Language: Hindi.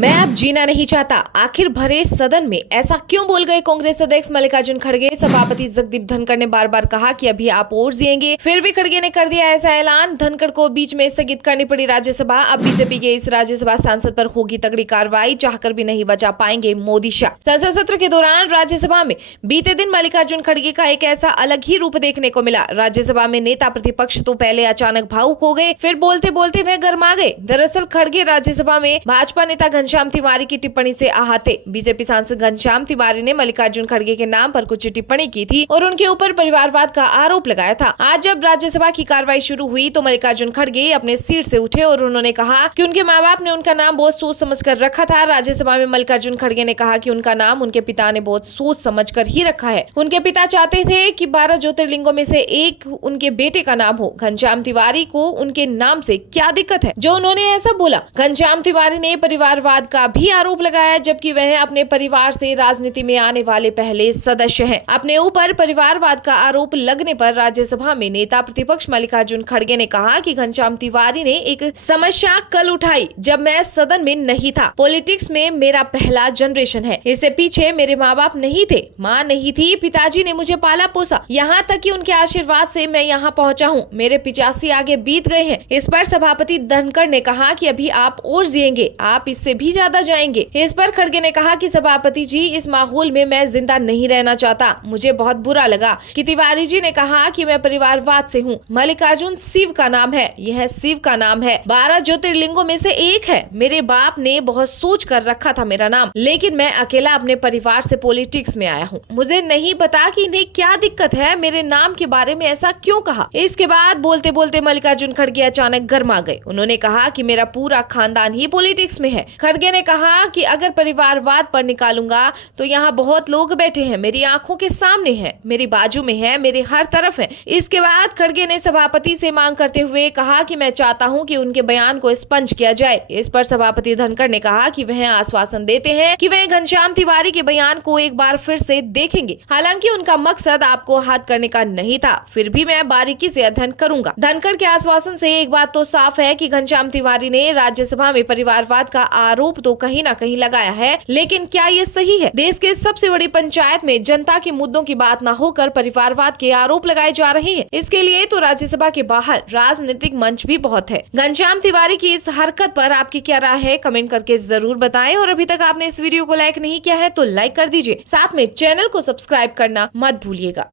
मैं अब जीना नहीं चाहता। आखिर भरे सदन में ऐसा क्यों बोल गए कांग्रेस अध्यक्ष मल्लिकार्जुन खड़गे। सभापति जगदीप धनखड़ ने बार बार कहा कि अभी आप और जिएंगे, फिर भी खड़गे ने कर दिया ऐसा ऐलान। धनखड़ को बीच में स्थगित करनी पड़ी राज्यसभा। अब बीजेपी के इस राज्यसभा सांसद पर होगी तगड़ी कार्रवाई, चाहकर भी नहीं बचा पाएंगे मोदी शाह। संसद सत्र के दौरान राज्यसभा में बीते दिन मल्लिकार्जुन खड़गे का एक ऐसा अलग ही रूप देखने को मिला। राज्यसभा में नेता प्रतिपक्ष तो पहले अचानक भावुक हो गए, फिर बोलते बोलते वह गर्मा गए। दरअसल खड़गे राज्यसभा में भाजपा नेता घनश्याम तिवारी की टिप्पणी से आहत थे। बीजेपी सांसद घनश्याम तिवारी ने मल्लिकार्जुन खड़गे के नाम पर कुछ टिप्पणी की थी और उनके ऊपर परिवारवाद का आरोप लगाया था। आज जब राज्यसभा की कार्रवाई शुरू हुई तो मल्लिकार्जुन खड़गे अपने सीट से उठे और उन्होंने कहा कि उनके माँ बाप ने उनका नाम बहुत सोच समझ कर रखा था। राज्यसभा में मल्लिकार्जुन खड़गे ने कहा कि उनका नाम उनके पिता ने बहुत सोच समझ कर ही रखा है। उनके पिता चाहते थे कि 12 ज्योतिर्लिंगों में से एक उनके बेटे का नाम हो। घनश्याम तिवारी को उनके नाम से क्या दिक्कत है जो उन्होंने ऐसा बोला। घनश्याम तिवारी ने परिवारवाद का भी आरोप लगाया, जबकि वह अपने परिवार से राजनीति में आने वाले पहले सदस्य हैं। अपने ऊपर परिवारवाद का आरोप लगने पर राज्यसभा में नेता प्रतिपक्ष मल्लिकार्जुन खड़गे ने कहा कि घनश्याम तिवारी ने एक समस्या कल उठाई जब मैं सदन में नहीं था। पॉलिटिक्स में मेरा पहला जनरेशन है, इससे पीछे मेरे माँ बाप नहीं थे, माँ नहीं थी, पिताजी ने मुझे पाला पोसा, यहाँ तक कि उनके आशीर्वाद से मैं यहाँ पहुँचा हूँ। मेरे 85 आगे बीत गए हैं। इस पर सभापति धनखड़ ने कहा कि अभी आप और जिएंगे, आप इससे भी ज्यादा जाएंगे। इस पर खड़गे ने कहा कि सभापति जी, इस माहौल में मैं जिंदा नहीं रहना चाहता। मुझे बहुत बुरा लगा कि तिवारी जी ने कहा कि मैं परिवारवाद से हूँ। मल्लिकार्जुन शिव का नाम है, यह शिव का नाम है, 12 ज्योतिर्लिंगों में से एक है। मेरे बाप ने बहुत सोच कर रखा था मेरा नाम, लेकिन मैं अकेला अपने परिवार से पॉलिटिक्स में आया हूँ। मुझे नहीं पता कि इन्हें क्या दिक्कत है, मेरे नाम के बारे में ऐसा क्यों कहा। इसके बाद बोलते बोलते मल्लिकार्जुन खड़गे अचानक गर्मा गए। उन्होंने कहा कि मेरा पूरा खानदान ही पॉलिटिक्स में है। खड़गे ने कहा कि अगर परिवारवाद पर निकालूंगा तो यहाँ बहुत लोग बैठे हैं, मेरी आंखों के सामने हैं, मेरी बाजू में है, मेरे हर तरफ है। इसके बाद खड़गे ने सभापति से मांग करते हुए कहा कि मैं चाहता हूं कि उनके बयान को स्पंज किया जाए। इस पर सभापति धनखड़ ने कहा कि वह आश्वासन देते हैं कि वह घनश्याम तिवारी के बयान को एक बार फिर से देखेंगे। हालांकि उनका मकसद आपको हाथ करने का नहीं था, फिर भी मैं बारीकी से अध्ययन करूंगा। धनखड़ के आश्वासन से एक बात तो साफ है कि घनश्याम तिवारी ने राज्यसभा में परिवारवाद का आरोप तो कहीं ना कहीं लगाया है, लेकिन क्या ये सही है? देश के सबसे बड़ी पंचायत में जनता के मुद्दों की बात न होकर परिवारवाद के आरोप लगाए जा रहे हैं। इसके लिए तो राज्यसभा के बाहर राजनीतिक मंच भी बहुत है। घनश्याम तिवारी की इस हरकत पर आपकी क्या राय है, कमेंट करके जरूर बताएं। और अभी तक आपने इस वीडियो को लाइक नहीं किया है तो लाइक कर दीजिए, साथ में चैनल को सब्सक्राइब करना मत भूलिएगा।